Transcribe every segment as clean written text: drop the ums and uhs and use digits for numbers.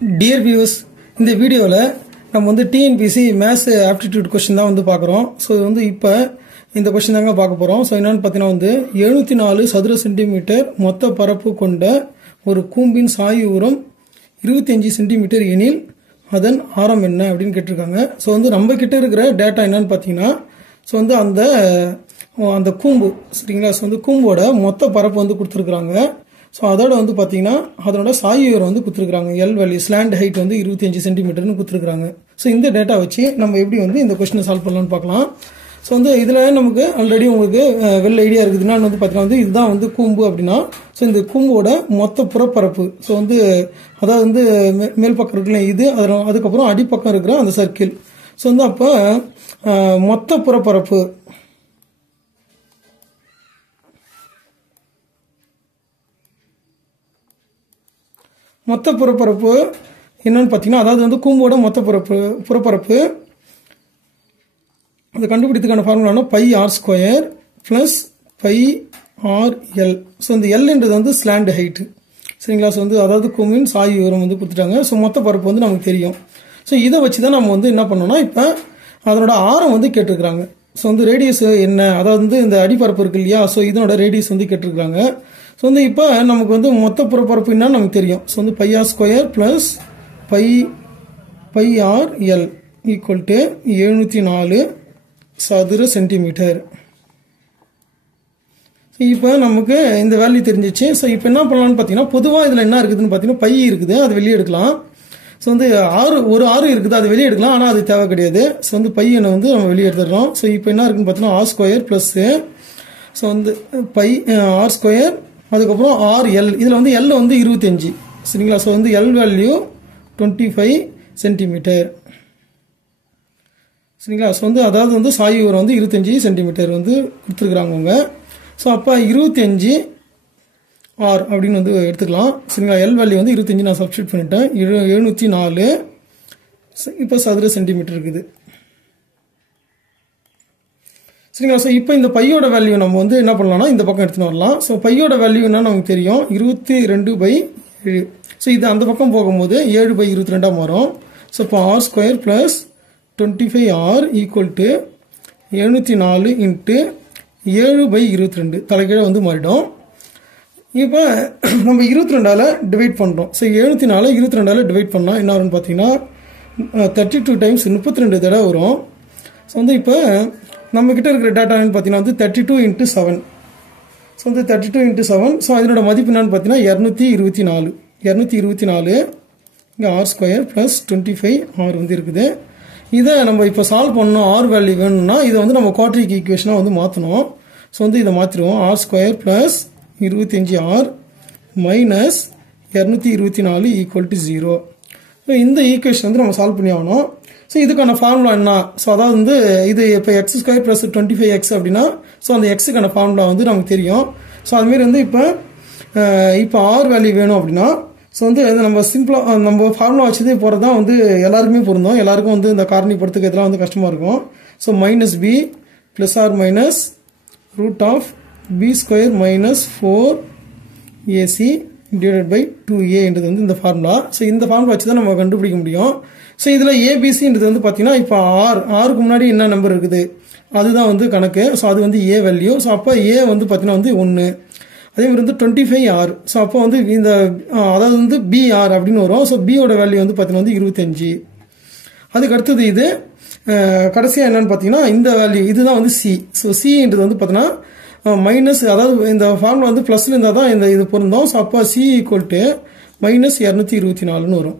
Dear viewers, இந்த வீடியோல நம்ம வந்து TNPSC மேத்ஸ் ஆப்டிடியூட் क्वेश्चन தான் வந்து பார்க்கறோம். சோ இது வந்து இப்போ இந்த क्वेश्चन தாங்க பார்க்க போறோம். சோ என்னன்னு பார்த்தீங்கன்னா வந்து 704 சதுர சென்டிமீட்டர் மொத்த பரப்பு கொண்ட ஒரு கூம்பின் சாய்வு உயரம் 25 சென்டிமீட்டர் எனில் அதன் ஆரம் என்ன அப்படினு கேட்டிருக்காங்க. சோ வந்து நம்ம கிட்ட இருக்கிற டேட்டா என்னன்னு பார்த்தீங்கன்னா சோ வந்து அந்த கூம்பு சரிங்களா. சோ வந்து கூம்போட மொத்த பரப்பு வந்து கொடுத்திருக்காங்க. சோ அதோட வந்து பாத்தீங்கன்னா அதோட சாய்வு உயரம் வந்து கொடுத்திருக்காங்க. எல் வேல்யூ ஸ்லாண்ட் ஹைட் வந்து 25 சென்டிமீட்டர்னு கொடுத்திருக்காங்க. சோ இந்த டேட்டா வச்சு நம்ம எப்படி வந்து இந்த क्वेश्चन சால்வ் பண்ணலாம்னு பார்க்கலாம். சோ வந்து இதுல நமக்கு ஆல்ரெடி உங்களுக்கு வெல் ஐடியா இருக்குதுன்னா வந்து பாத்தீங்கன்னா வந்து இதுதான் வந்து கூம்பு அப்படின்னா சோ இந்த கூம்போட மொத்த புறப்பரப்பு சோ வந்து அதாவது வந்து மேல் பக்கம் இருக்குல்ல இது அதுக்கப்புறம் அடிப்பக்கம் இருக்கிற அந்த சர்க்கிள் சோ வந்து அப்ப மொத்த புறப்பரப்பு மொத்த புறப்பரப்பு என்னன்னு பார்த்தீங்கன்னா அதாவது வந்து கூம்போட மொத்த புறப்பரப்பு அதை கண்டுபிடித்துக்கான ஃபார்முலானா pi R square plus pi R l. So இந்த எல்ன்றது வந்து ஸ்லாண்ட் ஹைட்டு சரிங்களா. ஸோ வந்து அதாவது கூம்பின் சாய்வு உயரம் வந்து கொடுத்துட்டாங்க. ஸோ மொத்த பரப்பு வந்து நமக்கு தெரியும். ஸோ இதை வச்சு தான் நம்ம வந்து என்ன பண்ணோம்னா இப்போ அதனோட ஆரம் வந்து கேட்டிருக்கிறாங்க. ஸோ வந்து ரேடியஸ் என்ன அதாவது வந்து இந்த அடிப்பரப்பு இருக்கு இல்லையா. ஸோ இதனோட ரேடியஸ் வந்து கேட்டிருக்காங்க. ஸோ வந்து இப்போ நமக்கு வந்து மொத்த புறப்பரப்பு என்னன்னு நமக்கு தெரியும். ஸோ வந்து pi R square plus pi R L equal to 704 சதுர சென்டிமீட்டர். இப்போ நமக்கு இந்த வேல்யூ தெரிஞ்சிச்சு. ஸோ இப்போ என்ன பண்ணலாம்னு பார்த்தீங்கன்னா பொதுவாக இதில் என்ன இருக்குதுன்னு பார்த்தீங்கன்னா பை இருக்குது அது வெளியே எடுக்கலாம். ஸோ வந்து ஒரு ஆறு இருக்குது அது வெளியே எடுக்கலாம் ஆனால் அது தேவை கிடையாது. ஸோ வந்து பையனை வந்து நம்ம வெளியே எடுத்துடுறோம். ஸோ இப்போ என்ன இருக்குன்னு பார்த்தீங்கன்னா ஆர் ஸ்கொயர் பிளஸ் ஸோ வந்து பை ஆர் ஸ்கொயர் அதுக்கப்புறம் ஆர் எல் இதில் வந்து எல் வந்து 25 சரிங்களா. ஸோ வந்து எல் வேல்யூ 25 சென்டிமீட்டர் சரிங்களா. ஸோ வந்து அதாவது வந்து சாய்வு உயரம் வந்து 25 சென்டிமீட்டர் வந்து கொடுத்துருக்குறாங்க அவங்க. ஸோ அப்போ 25 ஆர் அப்படின்னு வந்து எடுத்துக்கலாம் சரிங்களா. எல் வேல்யூ வந்து 25 நான் சப்ஸ்டியூட் பண்ணிட்டேன். 704 இப்போ சதுர சென்டிமீட்டர் இருக்குது சரிங்களா. ஸோ இப்போ இந்த பையோட வேல்யூ நம்ம வந்து என்ன பண்ணலாம்னா இந்த பக்கம் எடுத்துன்னு வரலாம். ஸோ பையோட வேல்யூ என்ன நமக்கு தெரியும் 22/7. ஸோ இது அந்த பக்கம் போகும்போது 7/22 வரும். ஸோ இப்போ R square plus 25r equal to 704 into 7/22 தலைகீழ வந்து மாறிடும். இப்போ நம்ம 22ஆல டிவைட் பண்ணுறோம். ஸோ 704 22ஆல டிவைட் பண்ணால் என்ன வரும்னு பார்த்தீங்கன்னா 32 டைம்ஸ் 32 தடவை வரும். ஸோ வந்து இப்போ நம்ம கிட்ட இருக்கிற டேட்டா பார்த்தீங்கன்னா வந்து 32 × 7. ஸோ வந்து 32 × 7. ஸோ அதனோட மதிப்பு என்னன்னு பார்த்தீங்கன்னா 224 இங்கே ஆர் ஸ்கொயர் பிளஸ் 25 ஆர் வந்து இருக்குது. இதை நம்ம இப்போ சால்வ் பண்ணணும். ஆர் வேல்யூ வேணும்னா இதை வந்து நம்ம குவாட்ரிக் ஈக்குவேஷனாக வந்து மாற்றணும். ஸோ வந்து இதை மாற்றிடுவோம். R square plus 25r minus 224 equal to 0. So இந்த ஈக்குவேஷன் வந்து நம்ம சால்வ் பண்ணி ஆகணும். ஸோ இதுக்கான ஃபார்முலா என்ன. ஸோ அதாவது வந்து இது இப்போ எக்ஸ் ஸ்கொயர் ப்ளஸ் 25x அப்படின்னா ஸோ அந்த எக்ஸுக்கான ஃபார்முலா வந்து நமக்கு தெரியும். ஸோ அதுமாரி வந்து இப்போ ஆர் வேல்யூ வேணும் அப்படின்னா ஸோ வந்து நம்ம சிம்பிளாக நம்ம ஃபார்முலா வச்சதே போகிறது தான் வந்து எல்லாருக்குமே பொருந்தும். எல்லாருக்கும் வந்து இந்த காரணி படுத்துக்கு இதெல்லாம் வந்து கஷ்டமாக இருக்கும். So minus B plus or minus root of B square minus 4ac divided by 2a என்றது வந்து இந்த ஃபார்முலா. ஸோ இந்த ஃபார்முலா வச்சு தான் நம்ம கண்டுபிடிக்க முடியும். ஸோ இதில் ஏபிசின்றது வந்து பார்த்தீங்கன்னா இப்போ ஆருக்கு முன்னாடி என்ன நம்பர் இருக்குது அதுதான் வந்து கணக்கு. ஸோ அது வந்து ஏ வேல்யூ. ஸோ அப்போ ஏ வந்து பார்த்தீங்கன்னா வந்து 1. அதே மாதிரி வந்து 25r. ஸோ அப்போ வந்து இந்த அதாவது வந்து பிஆர் அப்படின்னு வரும். ஸோ பியோட வேல்யூ வந்து பார்த்தீங்கன்னா வந்து 25. அதுக்கு அடுத்தது இது கடைசியாக என்னன்னு பார்த்தீங்கன்னா இந்த வேல்யூ இதுதான் வந்து சி. ஸோ சின்றது வந்து பார்த்தீங்கன்னா மைனஸ் அதாவது இந்த ஃபார்முலா வந்து ப்ளஸ்ல இருந்தால் தான் இந்த இது பொருந்தோம். ஸோ அப்போ சி ஈக்குவல் டு மைனஸ் 224 வரும்.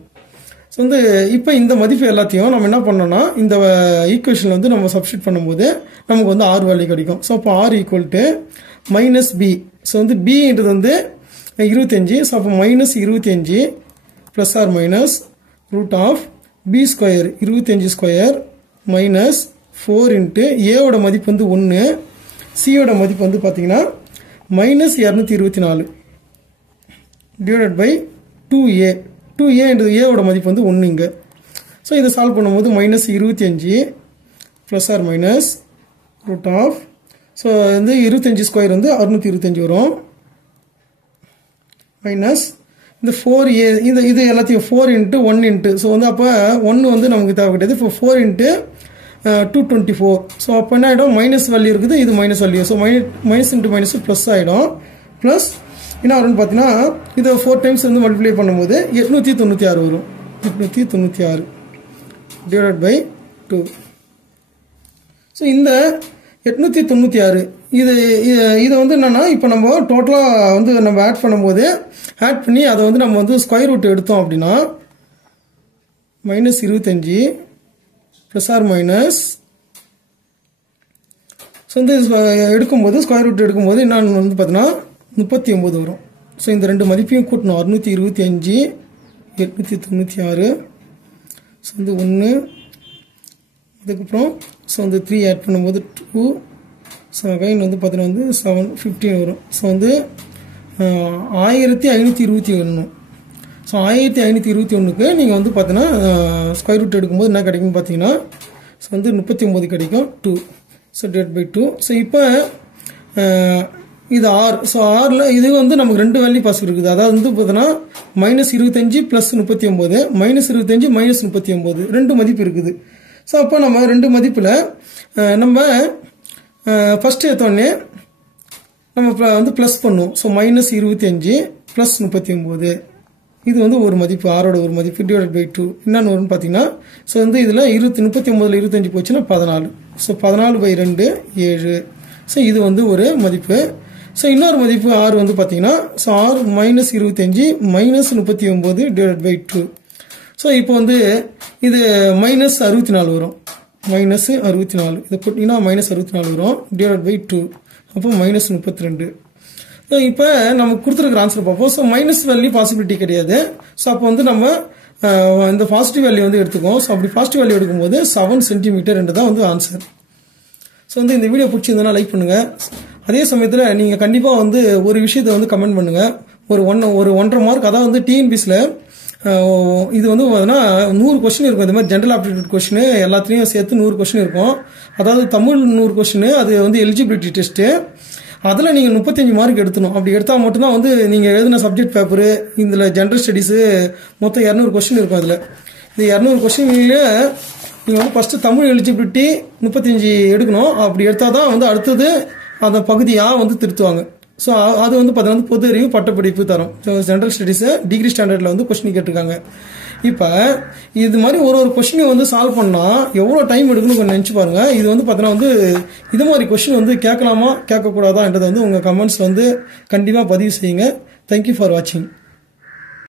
ஸோ வந்து இப்போ இந்த மதிப்பு எல்லாத்தையும் நம்ம என்ன பண்ணோம்னா இந்த ஈக்குவேஷனில் வந்து நம்ம சப்ஸ்டியூட் பண்ணும்போது நமக்கு வந்து ஆர் வேல்யூ கிடைக்கும். ஸோ அப்போ R equal to minus B. So வந்து பின்றது வந்து 25. ஸோ அப்போ minus 25 plus or minus root of B square 25 square minus 4 into ஏவோட மதிப்பு வந்து 1 சியோட மதிப்பு வந்து பார்த்தீங்கன்னா மைனஸ் 224 டிவைடட் பை 2a என்றது ஏவோட மதிப்பு வந்து 1 இங்கே. ஸோ இதை சால்வ் பண்ணும்போது minus 25 plus or minus root of so வந்து 25 ஸ்கொயர் வந்து 625 வரும் மைனஸ் இந்த 4a இது எல்லாத்தையும் 4 இன்ட்டு 1 இன்ட்டு ஸோ வந்து அப்போ 1 வந்து நமக்கு தேவை கிடையாது. இப்போ 4 இன்ட்டு 224. ஸோ அப்போ என்ன ஆகிடும், மைனஸ் வேல்யூ இருக்குது, இது minus value. So minus into minus plus ஆகிடும். ப்ளஸ் என்ன வரும்னு பார்த்தீங்கன்னா இதை 4 டைம்ஸ் வந்து மல்டிப்ளை பண்ணும்போது 896 வரும். 896 டிவைட் பை 2. ஸோ இந்த 896 இது வந்து என்னன்னா இப்போ நம்ம டோட்டலாக வந்து நம்ம ஆட் பண்ணும்போது ஆட் பண்ணி அதை வந்து நம்ம வந்து ஸ்கொயர் ரூட் எடுத்தோம் அப்படின்னா -25 ப்ளஸ் ஆர் மைனஸ். ஸோ வந்து எடுக்கும்போது ஸ்கொயர் ரூட் எடுக்கும்போது என்னன்னு வந்து பார்த்தீங்கன்னா 39 வரும். ஸோ இந்த ரெண்டு மதிப்பையும் கூட்டணும். 625 896. ஸோ வந்து 1 அதுக்கப்புறம் ஸோ வந்து 3 ஆட் பண்ணும்போது 2. ஸோ அகைன் வந்து பார்த்தீங்கன்னா வந்து 715 வரும். ஸோ வந்து 1521. ஸோ 1521க்கு நீங்கள் வந்து பார்த்தீங்கன்னா ஸ்கொயர் ரூட் எடுக்கும்போது என்ன கிடைக்கும்னு பார்த்தீங்கன்னா ஸோ வந்து 39 கிடைக்கும். 2. So divide by 2. ஸோ இப்போ இது R. ஸோ ஆரில் இது வந்து நமக்கு 2 வேல்யூ பாசிபிள் இருக்குது. அதாவது வந்து பார்த்தீங்கன்னா -25 + 39 -25 -39 2 மதிப்பு இருக்குது. ஸோ அப்போ நம்ம 2 மதிப்பில் நம்ம ஃபஸ்ட்டு எடுத்தோடனே நம்ம வந்து ப்ளஸ் பண்ணுவோம். ஸோ -25 + 39 இது வந்து ஒரு மதிப்பு, ஆரோட ஒரு மதிப்பு டிவைட் பை 2. என்னென்னு வரும்னு பார்த்தீங்கன்னா ஸோ வந்து இதில் 39 25 போச்சுன்னா 14. ஸோ 14/2 7. ஸோ இது வந்து ஒரு மதிப்பு. ஸோ இன்னொரு மதிப்பு R வந்து பார்த்தீங்கன்னா so R -25 -39 divide by 2. So இப்போ வந்து இது -64 வரும். -64 இதை போட்டிங்கன்னா -64 வரும் டிவைட் பை 2. அப்போ -32. இப்போ நமக்கு கொடுத்துருக்குற ஆன்சர் பார்ப்போம். ஸோ மைனஸ் வேல்யூ பாசிபிலிட்டி கிடையாது. ஸோ அப்போ வந்து நம்ம இந்த பாசிட்டிவ் வேல்யூ வந்து எடுத்துக்கோம். ஸோ அப்படி பாசிட்டிவ் வேல்யூ எடுக்கும்போது 7 சென்டிமீட்டர் தான் வந்து ஆன்சர். ஸோ வந்து இந்த வீடியோ பிடிச்சிருந்தனா லைக் பண்ணுங்கள். அதே சமயத்தில் நீங்கள் கண்டிப்பாக வந்து ஒரு விஷயத்தை வந்து கமெண்ட் பண்ணுங்கள். ஒரு 1.5 மார்க், அதாவது வந்து டிஎன்பிஎஸ்சியில் இது வந்து பார்த்தீங்கன்னா 100 கொஸ்டின் இருக்கும். இந்த மாதிரி ஜென்ரல் ஆப்டிடியூட் கொஸ்டின் எல்லாத்துலேயும் சேர்த்து 100 கொஸ்டின் இருக்கும். அதாவது தமிழ் 100 கொஸ்டின், அது வந்து எலிஜிபிலிட்டி டெஸ்ட்டு. அதில் நீங்கள் 35 மார்க் எடுத்துணும். அப்படி எடுத்தால் மட்டும்தான் வந்து நீங்கள் எழுதின சப்ஜெக்ட் பேப்பரு இதில் ஜென்ரல் ஸ்டடீஸு மொத்தம் 200 கொஸ்டின் இருக்கும். அதில் இந்த 200 கொஸ்டின்லேயே நீங்கள் வந்து ஃபஸ்ட்டு தமிழ் எலிஜிபிலிட்டி 35 எடுக்கணும். அப்படி எடுத்தால் தான் வந்து அடுத்தது அந்த பகுதியாக வந்து திருத்துவாங்க. ஸோ அது வந்து பார்த்தீங்கன்னா பொது அறிவு பட்டப்படிப்பு தரும். ஸோ ஜென்ரல் ஸ்டடீஸை டிகிரி ஸ்டாண்டர்டில் வந்து கொஸ்டின் கேட்டிருக்காங்க. இப்போ இது மாதிரி ஒரு கொஸ்டினை வந்து சால்வ் பண்ணால் எவ்வளோ டைம் எடுக்கணும்னு கொஞ்சம் நினச்சி பாருங்கள். இது வந்து பார்த்தீங்கன்னா வந்து இது மாதிரி கொஸ்டின் வந்து கேட்கலாமா கேட்கக்கூடாதான்றதை வந்து உங்கள் கமெண்ட்ஸ் வந்து கண்டிப்பாக பதிவு செய்யுங்க. தேங்க்யூ ஃபார் வாட்சிங்.